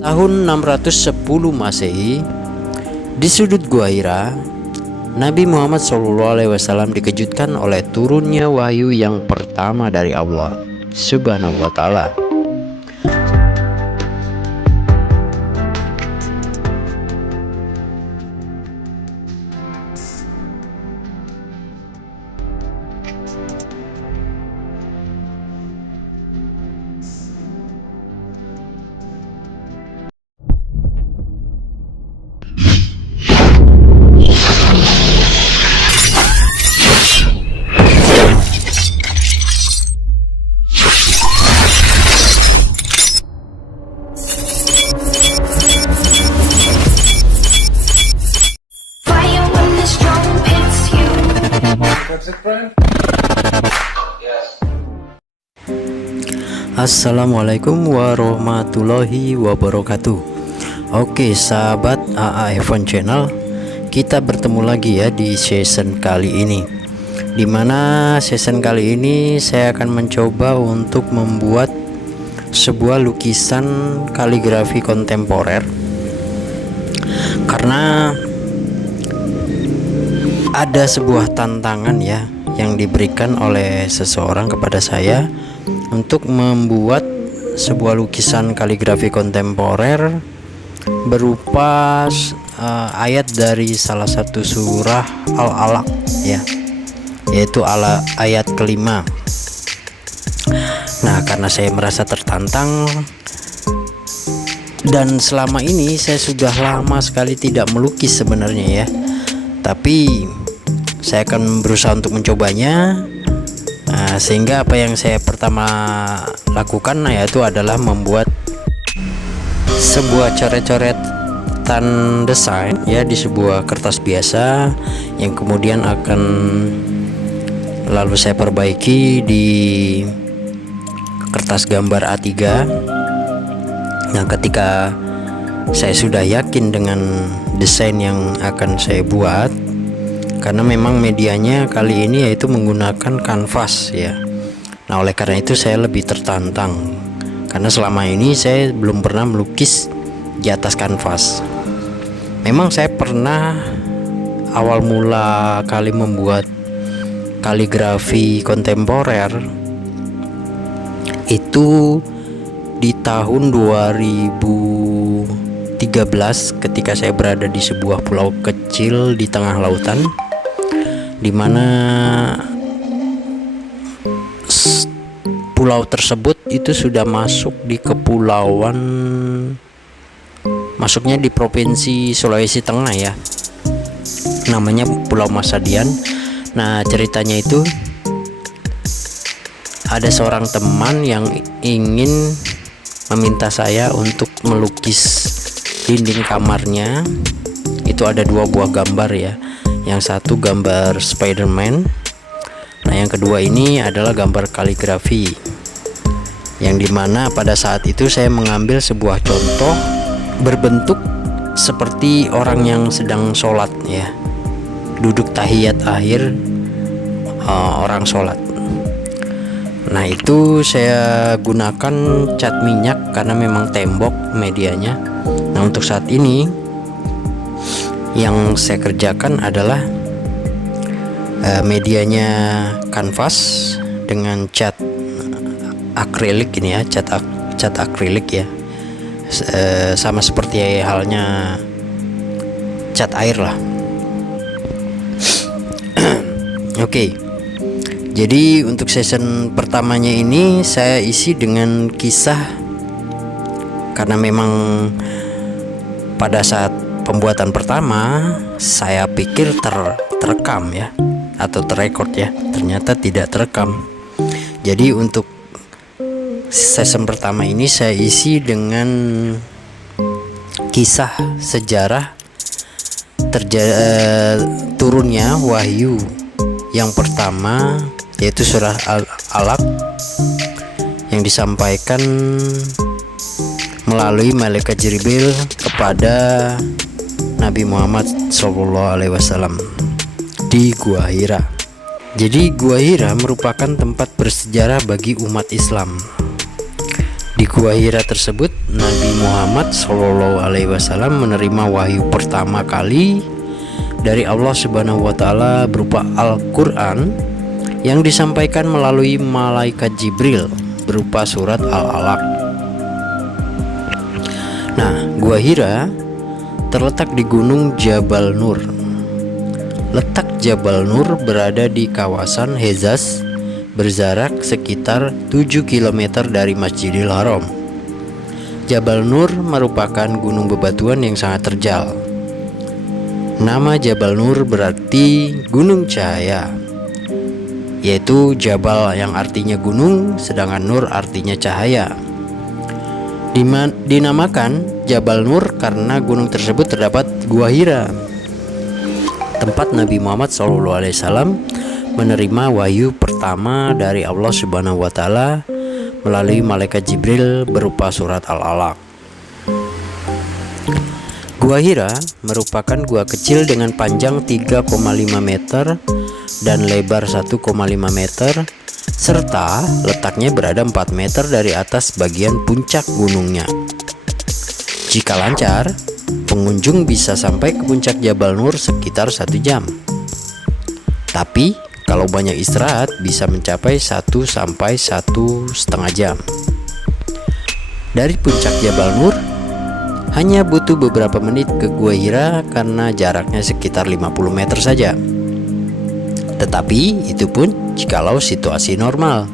Tahun 610 Masehi, di sudut Gua Hira, Nabi Muhammad SAW dikejutkan oleh turunnya wahyu yang pertama dari Allah Subhanahu wa Ta'ala. Assalamualaikum warahmatullahi wabarakatuh. Oke sahabat AA Evan Channel, kita bertemu lagi ya di season kali ini, dimana season kali ini saya akan mencoba untuk membuat sebuah lukisan kaligrafi kontemporer, karena ada sebuah tantangan ya yang diberikan oleh seseorang kepada saya untuk membuat sebuah lukisan kaligrafi kontemporer berupa ayat dari salah satu surah Al-Alaq ya, yaitu ayat kelima. Nah, karena saya merasa tertantang dan selama ini saya sudah lama sekali tidak melukis sebenarnya ya, tapi saya akan berusaha untuk mencobanya. Sehingga apa yang saya pertama lakukan yaitu adalah membuat sebuah coret-coretan desain ya di sebuah kertas biasa, yang kemudian akan lalu saya perbaiki di kertas gambar A3. Nah, ketika saya sudah yakin dengan desain yang akan saya buat, karena memang medianya kali ini yaitu menggunakan kanvas ya. Nah, oleh karena itu saya lebih tertantang, karena selama ini saya belum pernah melukis di atas kanvas. Memang saya pernah awal mula kali membuat kaligrafi kontemporer itu di tahun 2013 ketika saya berada di sebuah pulau kecil di tengah lautan, dimana pulau tersebut itu sudah masuk di kepulauan, masuknya di provinsi Sulawesi Tengah ya, namanya Pulau Masadian. Nah, ceritanya itu ada seorang teman yang ingin meminta saya untuk melukis dinding kamarnya. Itu ada dua buah gambar ya, yang satu gambar Spider-Man, nah yang kedua ini adalah gambar kaligrafi, yang dimana pada saat itu saya mengambil sebuah contoh berbentuk seperti orang yang sedang sholat ya, duduk tahiyat akhir orang sholat. Nah, itu saya gunakan cat minyak karena memang tembok medianya. Nah, untuk saat ini yang saya kerjakan adalah medianya kanvas dengan cat akrilik ini ya, cat akrilik ya, sama seperti halnya cat air lah. Oke, jadi untuk season pertamanya ini saya isi dengan kisah, karena memang pada saat pembuatan pertama saya pikir terekam ya, atau terekord ya, ternyata tidak terekam. Jadi untuk season pertama ini saya isi dengan kisah sejarah turunnya wahyu yang pertama, yaitu surah Al-Alaq, yang disampaikan melalui malaikat Jibril kepada Nabi Muhammad SAW di Gua Hira. Jadi Gua Hira merupakan tempat bersejarah bagi umat Islam. Di Gua Hira tersebut, Nabi Muhammad SAW menerima wahyu pertama kali dari Allah Subhanahu wa Ta'ala berupa Al-Quran yang disampaikan melalui malaikat Jibril berupa surat Al-Alaq. Nah, Gua Hira terletak di Gunung Jabal Nur. Letak Jabal Nur berada di kawasan Hejaz, berjarak sekitar 7 km dari Masjidil Haram. Jabal Nur merupakan gunung bebatuan yang sangat terjal. Nama Jabal Nur berarti gunung cahaya, yaitu Jabal yang artinya gunung, sedangkan Nur artinya cahaya. Dinamakan Jabal Nur karena gunung tersebut terdapat Gua Hira, tempat Nabi Muhammad SAW menerima wahyu pertama dari Allah Subhanahu wa Ta'ala melalui malaikat Jibril berupa surat Al-Alaq. Gua Hira merupakan gua kecil dengan panjang 3,5 meter dan lebar 1,5 meter, serta letaknya berada 4 meter dari atas bagian puncak gunungnya. Jika lancar, pengunjung bisa sampai ke puncak Jabal Nur sekitar 1 jam. Tapi kalau banyak istirahat bisa mencapai 1 sampai 1,5 jam. Dari puncak Jabal Nur hanya butuh beberapa menit ke Gua Hira karena jaraknya sekitar 50 meter saja. Tetapi itu pun jikalau situasi normal.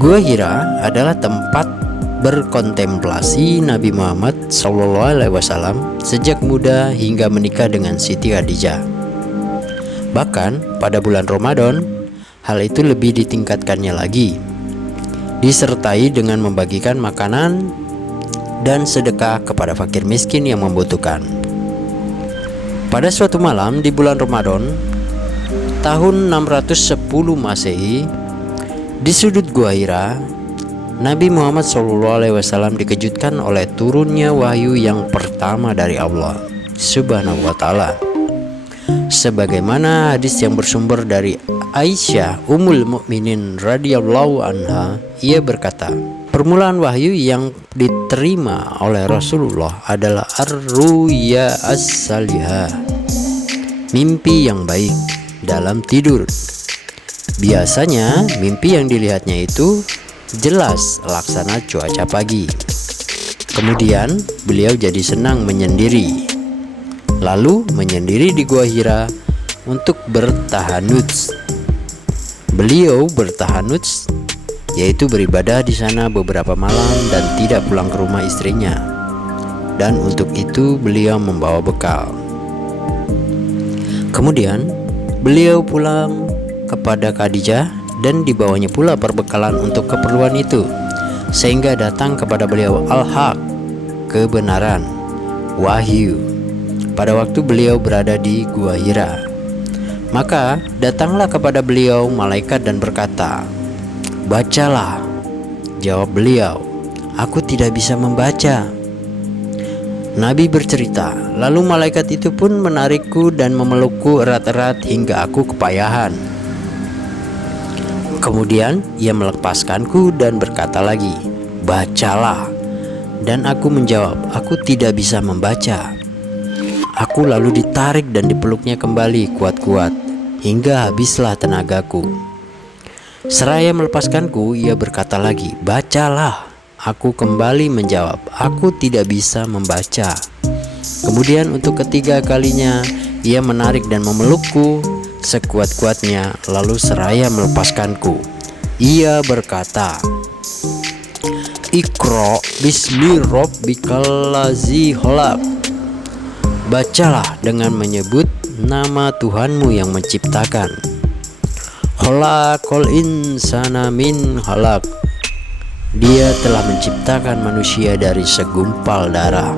Gua Hira adalah tempat berkontemplasi Nabi Muhammad SAW sejak muda hingga menikah dengan Siti Khadijah. Bahkan pada bulan Ramadan, hal itu lebih ditingkatkannya lagi, disertai dengan membagikan makanan dan sedekah kepada fakir miskin yang membutuhkan. Pada suatu malam di bulan Ramadan tahun 610 Masehi, di sudut Gua Hira, Nabi Muhammad SAW dikejutkan oleh turunnya wahyu yang pertama dari Allah Subhanahu wa Ta'ala. Sebagaimana hadis yang bersumber dari Aisyah Ummul Mukminin radhiyallahu anha, ia berkata, permulaan wahyu yang diterima oleh Rasulullah adalah ar-ruya as-salihah, mimpi yang baik dalam tidur. Biasanya mimpi yang dilihatnya itu jelas laksana cuaca pagi. Kemudian beliau jadi senang menyendiri, lalu menyendiri di Gua Hira untuk bertahanuts. Beliau bertahanuts yaitu beribadah di sana beberapa malam dan tidak pulang ke rumah istrinya. Dan untuk itu beliau membawa bekal. Kemudian beliau pulang kepada Khadijah dan dibawanya pula perbekalan untuk keperluan itu, sehingga datang kepada beliau al-haq, kebenaran, wahyu, pada waktu beliau berada di Gua Hira. Maka datanglah kepada beliau malaikat dan berkata, bacalah. Jawab beliau, aku tidak bisa membaca. Nabi bercerita, lalu malaikat itu pun menarikku dan memelukku erat-erat hingga aku kepayahan. Kemudian ia melepaskanku dan berkata lagi, bacalah. Dan aku menjawab, aku tidak bisa membaca. Aku lalu ditarik dan dipeluknya kembali kuat-kuat hingga habislah tenagaku. Seraya melepaskanku, ia berkata lagi, bacalah. Aku kembali menjawab, aku tidak bisa membaca. Kemudian untuk ketiga kalinya ia menarik dan memelukku sekuat-kuatnya, lalu seraya melepaskanku. Ia berkata, Iqra bismi rabbikal ladzi khalaq. Bacalah dengan menyebut nama Tuhanmu yang menciptakan. Khalaqal insana min khalaq. Dia telah menciptakan manusia dari segumpal darah.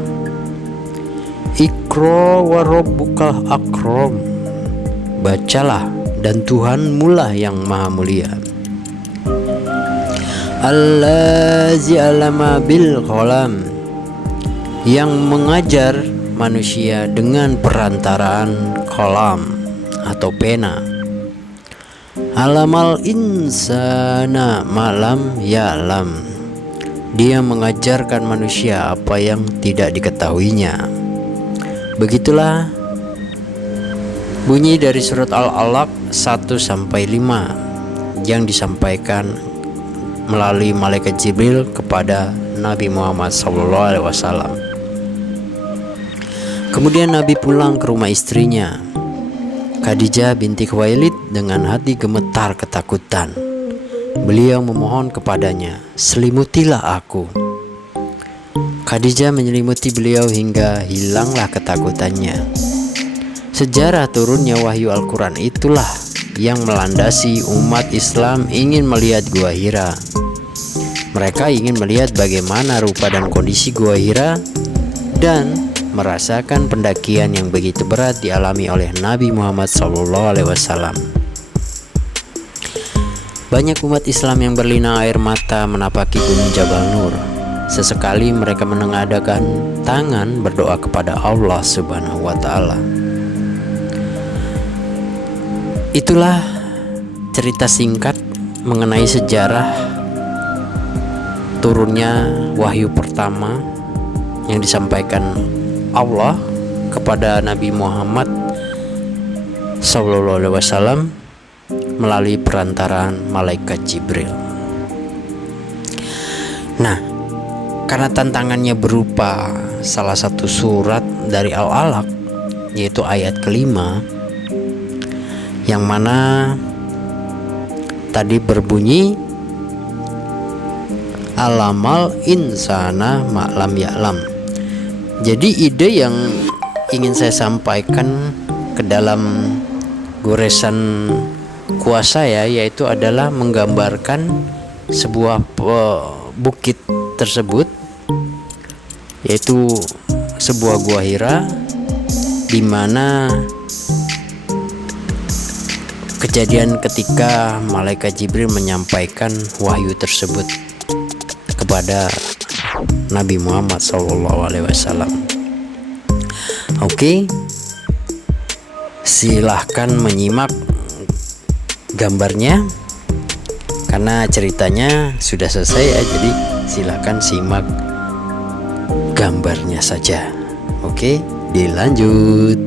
Iqra wa rabbukal akram. Bacalah dan Tuhanmu lah yang maha mulia. Allazi alama bil qalam, yang mengajar manusia dengan perantaraan qalam atau pena. Alamal insana malam ya'lam, Dia mengajarkan manusia apa yang tidak diketahuinya. Begitulah bunyi dari surat Al-Alaq 1-5 yang disampaikan melalui malaikat Jibril kepada Nabi Muhammad SAW. Kemudian Nabi pulang ke rumah istrinya, Khadijah binti Khuwailid, dengan hati gemetar ketakutan. Beliau memohon kepadanya, "Selimutilah aku." Khadijah menyelimuti beliau hingga hilanglah ketakutannya. Sejarah turunnya wahyu Al-Quran itulah yang melandasi umat Islam ingin melihat Gua Hira. Mereka ingin melihat bagaimana rupa dan kondisi Gua Hira dan merasakan pendakian yang begitu berat dialami oleh Nabi Muhammad SAW. Banyak umat Islam yang berlinang air mata menapaki Gunung Jabal Nur. Sesekali mereka menengadahkan tangan berdoa kepada Allah Subhanahu wa Ta'ala. Itulah cerita singkat mengenai sejarah turunnya wahyu pertama yang disampaikan Allah kepada Nabi Muhammad SAW melalui perantaraan malaikat Jibril. Nah, karena tantangannya berupa salah satu surat dari Al-Alaq, yaitu ayat kelima, yang mana tadi berbunyi alamal insana ma'lam ya'lam. Jadi ide yang ingin saya sampaikan ke dalam goresan kuasa yaitu adalah menggambarkan sebuah bukit tersebut, yaitu sebuah Gua Hira, di mana kejadian ketika malaikat Jibril menyampaikan wahyu tersebut kepada Nabi Muhammad SAW. Oke, silahkan menyimak gambarnya karena ceritanya sudah selesai ya, jadi silahkan simak gambarnya saja. Oke, dilanjut.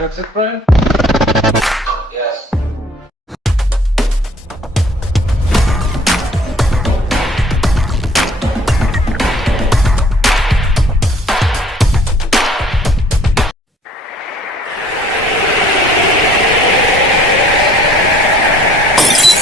That's it, Brian.